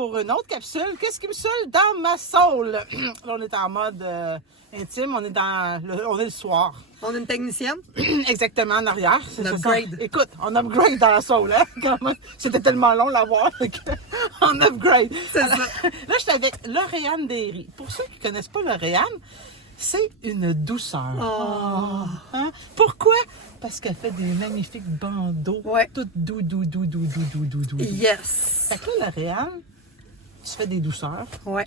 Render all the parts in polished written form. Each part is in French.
pour une autre capsule. Qu'est-ce qui me saoule dans ma soul? Là, on est en mode intime, on est le soir. On a une technicienne? Exactement, en arrière. On upgrade. Écoute, on upgrade dans la soul, hein, quand même. C'était tellement long à l'avoir, on upgrade. C'est Alors, ça. Là, je suis avec Lauriane Derry. Pour ceux qui ne connaissent pas Lauriane, c'est une douceur. Oh. Hein? Pourquoi? Parce qu'elle fait des magnifiques bandeaux. Ouais. Tout doux. Yes. Fait que là, Lauriane, tu fais des douceurs. Ouais.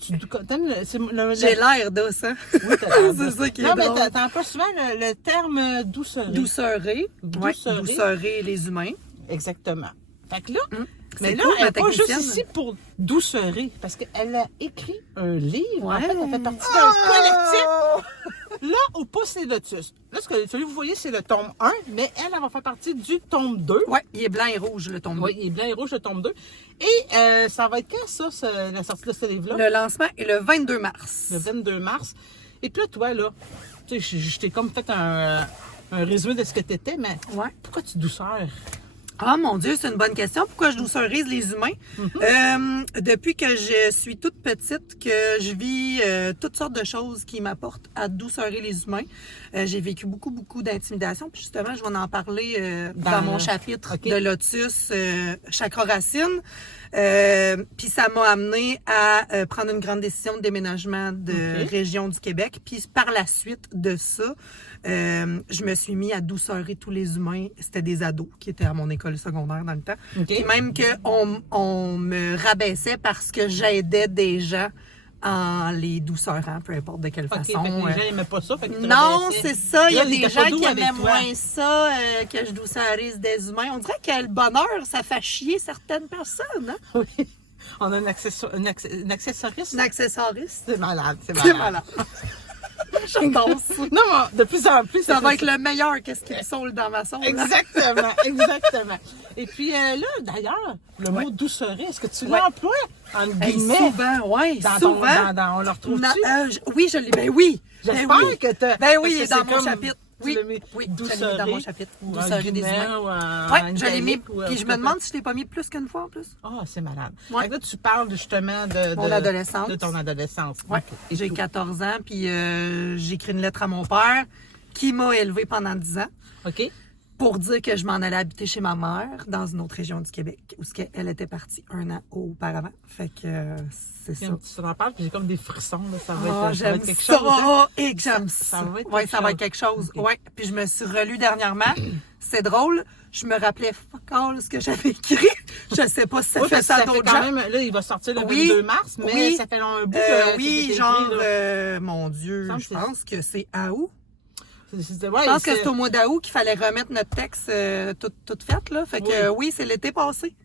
T'aimes J'ai l'air douce, hein? Oui, t'as l'air C'est ça qui est Non, drôle. mais t'emploies souvent le terme douceuré. Douceurée. Ouais, Douceurée. douceurée les humains. Exactement. Fait que là, mais C'est là, cool, elle ma n'est pas juste technicienne. ici pour douceurer, parce qu'elle a écrit un livre. Ouais. En fait, elle fait partie d'un collectif. Là, au Pouce et Lotus. Là, celui que vous voyez, c'est le tome 1, mais elle va faire partie du tome 2. Ouais, il est blanc et rouge, le tombeau. Oui, il est blanc et rouge, le tome 2. Et ça va être quand, ça, la sortie de ce livre-là? Le lancement est le 22 mars. Le 22 mars. Et puis là, toi, là, tu sais, je t'ai comme fait un résumé de ce que tu étais, mais Ouais. pourquoi tu douceurs? Ah mon Dieu, c'est une bonne question. Pourquoi je douceurise les humains? Depuis que je suis toute petite, que je vis toutes sortes de choses qui m'apportent à douceurer les humains. J'ai vécu beaucoup d'intimidation. Puis justement, je vais en parler dans mon chapitre OK. de Lotus, Chakra Racine. Puis ça m'a amené à prendre une grande décision de déménagement de OK. région du Québec. Puis par la suite de ça, je me suis mis à douceurer tous les humains. C'était des ados qui étaient à mon école secondaire dans le temps. OK. Puis même qu'on me rabaissait parce que j'aidais des gens en les douceurant, peu importe de quelle OK, façon. fait que les gens n'aimaient pas ça, fait qu'ils te Non, rabaissaient. c'est ça. Il y a Là, ils des étaient pas gens doux qui avec aimaient toi. moins ça, que je douceurise des humains. On dirait que le bonheur, ça fait chier certaines personnes. Hein? Oui. On a une accessoriste. Un accessoiriste. C'est malade, c'est C'est malade. malade. J'adore ça. Non, mais de plus en plus, Ça va être le meilleur qu'est-ce qui me saoule dans ma sauce. Exactement. Et puis là, d'ailleurs, le mot doucerer, est-ce que tu Ouais. l'emploies en Hey, guillemets? souvent, oui, Dans souvent. on le retrouve-tu? Oui, je l'ai. Ben oui. J'espère Ben oui. que t'as... Ben oui, parce il que est dans c'est mon comme- chapitre. tu Oui, l'as mis oui, je l'ai mis doucerer dans mon chapitre. ou en Doucerer des guillemets humains. ou en Oui, je l'ai mis. italique ou, Puis je me demande si je l'ai pas mis plus qu'une fois en plus. Ah, c'est malade. Ouais. Fait que là, tu parles justement de Mon adolescence. De ton adolescence. Ouais. OK. Et J'ai tout. 14 ans, puis j'ai écrit une lettre à mon père qui m'a élevée pendant 10 ans OK. pour dire que je m'en allais habiter chez ma mère dans une autre région du Québec où elle était partie 1 an auparavant. Fait que c'est ça. Tu t'en parles, puis j'ai comme des frissons. Là. Ça va Oh, être, ça va j'aime être quelque ça, chose. Hein? et que j'aime Ça ça. va être Oui, quelque ça va chose. être quelque chose. Ok. Ouais. Puis je me suis relue dernièrement. C'est drôle. Je me rappelais fuck all ce que j'avais écrit. Je sais pas si ça Oui, fait parce que ça à ça fait d'autres quand gens. même, là, il va sortir le Oui. 22 mars, mais Oui. ça fait un bout que Oui, c'est genre, écrit, là. mon Dieu, semble je que pense que c'est à août. Ouais, Je pense que c'est au mois d'août qu'il fallait remettre notre texte toute faite, là. Fait que oui, c'est l'été passé.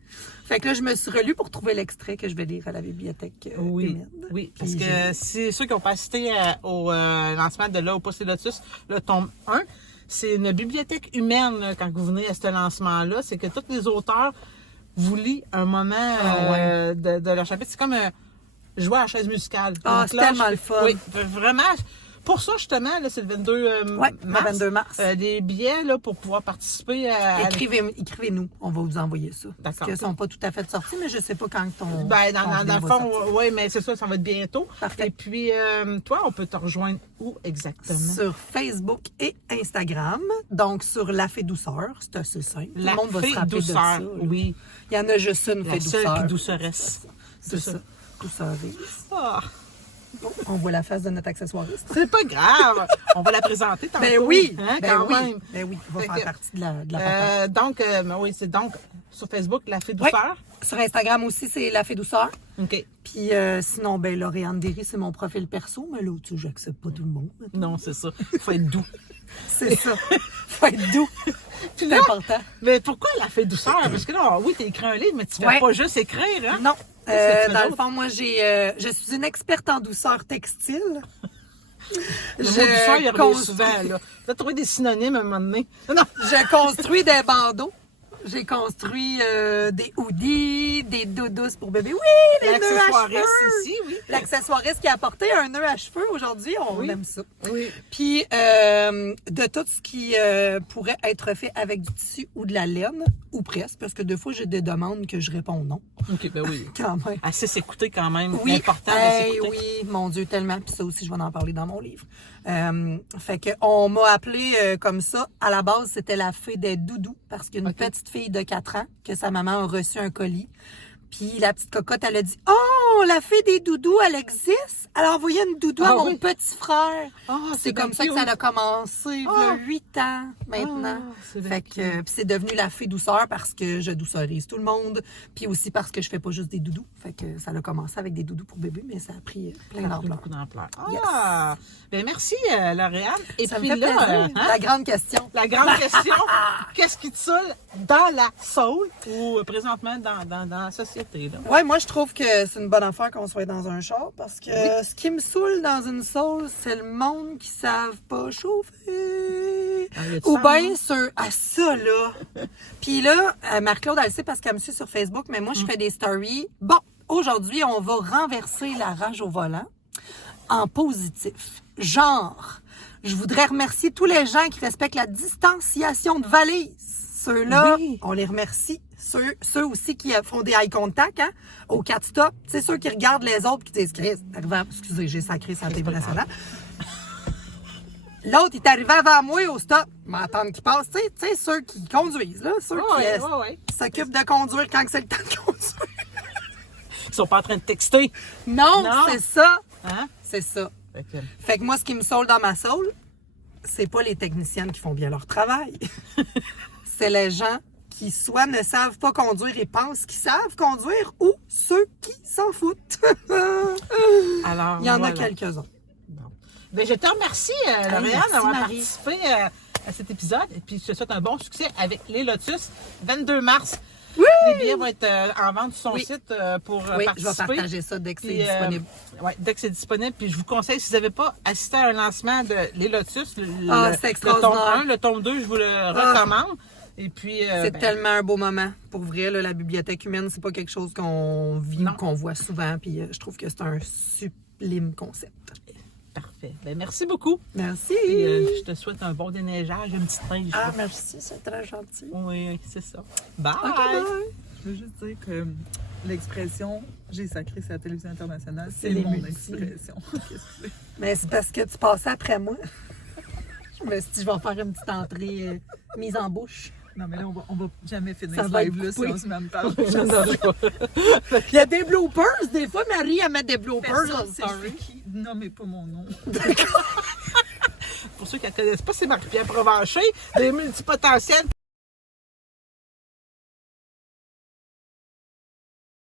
Fait que là, je me suis relue pour trouver l'extrait que je vais lire à la bibliothèque humide. Oui, parce Puis que c'est ceux qui n'ont pas assisté au lancement de là au Pouce et Lotus, le tome 1, c'est une bibliothèque humaine là, quand vous venez à ce lancement-là. C'est que tous les auteurs vous lisent un moment de leur chapitre. C'est comme jouer à la chaise musicale. Ah, Donc c'est là, tellement le fun. Oui, vraiment. Pour ça, justement, là, c'est le 22 Ouais, mars. le 22 mars. Les billets là, pour pouvoir participer à... Écrivez-nous, on va vous envoyer ça. Parce D'accord. qu'ils sont pas tout à fait sortis, mais je sais pas quand ton. Ben, ton dans vidéo le va fond, sortir. oui, mais c'est ça va être bientôt. Parfait. Et puis, toi, on peut te rejoindre où exactement? Sur Facebook et Instagram. Donc, sur La Fée Douceur. C'est assez simple. Tout La le monde va Fée se rappeler Douceur, de ça. là. oui. Il y en a juste une La Fée seule Douceur. qui douceresse. C'est ça. Douceurise. Ah, Bon, on voit la face de notre accessoiriste. c'est pas grave. On va la présenter tantôt. Ben oui! Hein, ben quand oui! même. Ben oui, on va Fait faire que, partie de la patente. Donc, ben oui, c'est donc sur Facebook, La Fée Douceur. Sur Instagram aussi, c'est La Fée Douceur. OK. Puis sinon, ben Lauriane Derry, c'est mon profil perso, mais là, tu sais, j'accepte pas tout le monde. Non, c'est ça. Il faut être doux. C'est ça. Faut être doux. Puis C'est là, important. Mais pourquoi La Fée Douceur? Parce que là, oui, tu écrit un livre, mais tu fais Ouais. pas juste écrire, hein? Non. Qu'est-ce que tu fais Dans le d'autre? fond, moi, je suis une experte en douceur textile. Le mot douceur, il revient souvent, là. Tu as trouvé des synonymes à un moment donné. Non, Je construis des bandeaux. J'ai construit des hoodies, des doudous pour bébé. Oui, les nœuds à L'accessoiriste cheveux. ici, oui. L'accessoiriste qui a apporté un nœud à cheveux aujourd'hui, on aime ça. Oui. Puis, de tout ce qui pourrait être fait avec du tissu ou de la laine, ou presque, parce que des fois, j'ai des demandes que je réponds non. OK, ben oui. Quand même. Assez s'écouter quand même. Oui, Important de s'écouter. oui, mon Dieu, tellement. Puis ça aussi, je vais en parler dans mon livre. Fait que on m'a appelé comme ça. À la base, c'était la fée des doudous, parce qu'une petite fille de 4 ans, que sa maman a reçu un colis. Puis la petite cocotte, elle a dit « Oh, la fée des doudous, elle existe? Elle a envoyé une doudou à mon petit frère. C'est comme ça que ça a commencé, il y a 8 ans maintenant. Fait que puis c'est devenu la fée douceur parce que je douceurise tout le monde. Puis aussi parce que je fais pas juste des doudous. Fait que ça a commencé avec des doudous pour bébé, mais ça a pris plein d'ampleur. Beaucoup d'ampleur. Yes. Ben merci, Lauriane. Et Ça me puis fait là, plaisir. La grande question. la grande question, qu'est-ce qui te saoule dans la soul ou présentement dans la société? Là? Ouais, moi je trouve que c'est une bonne affaire qu'on soit dans un char parce que ce qui me saoule dans une sauce, c'est le monde qui savent pas chauffer. Ou bien sur ça là. Puis là, Marc-Claude, elle le sait parce qu'elle me suit sur Facebook, mais moi je fais des stories. Bon, aujourd'hui, on va renverser la rage au volant en positif. Genre, je voudrais remercier tous les gens qui respectent la distanciation de valises. Ceux-là, on les remercie. Ceux aussi qui font des eye contact, hein, au 4 stop. Tu sais, ceux qui regardent les autres et qui disent, Chris, excusez, j'ai sacré sa télé nationale. L'autre, il est arrivé avant moi au stop. M'attendre qu'il passe. Tu sais, ceux qui conduisent, là. Ceux qui s'occupent de conduire quand c'est le temps de conduire. Ils sont pas en train de texter. Non. C'est ça. Hein? C'est ça. Okay. Fait que moi, ce qui me saoule dans ma soul, c'est pas les techniciennes qui font bien leur travail. C'est les gens qui soit ne savent pas conduire et pensent qu'ils savent conduire ou ceux qui s'en foutent. Alors, il y en a quelques-uns. Bon. Ben, je te remercie, Lauriane, merci, d'avoir Marie. participé à cet épisode. Et puis, je te souhaite un bon succès avec les Lotus. 22 mars. Oui! Les billets vont être en vente sur son site pour participer. Je vais partager ça dès que c'est disponible. Oui, dès que c'est disponible. Puis je vous conseille, si vous n'avez pas assisté à un lancement de Les Lotus, c'est le tome extraordinaire. 1, le tome 2, je vous le recommande. Et puis, c'est tellement un beau moment. Pour vrai, là, la bibliothèque humaine, c'est pas quelque chose qu'on vit ou qu'on voit souvent. Puis je trouve que c'est un sublime concept. Parfait. Ben, merci beaucoup. Merci. Puis, je te souhaite un bon déneigeage, une petite neige. Ah, merci, c'est très gentil. Oui, c'est ça. Bye! OK, bye. Je veux juste dire que l'expression « j'ai sacré sur la télévision internationale », c'est les mon multi. expression. Qu'est-ce que c'est? Mais c'est parce que tu passais après moi. Je me suis dit, je vais faire une petite entrée mise en bouche. Non, mais là, on va jamais finir Ça ce va live-là être si coupé. on se même parle. Il y a des bloopers. Des fois, Marie, elle met des bloopers dans Personne le sait story. qui. Nommez pas mon nom. Pour ceux qui ne connaissent pas, c'est Marie-Pierre Provencher, des multipotentiels.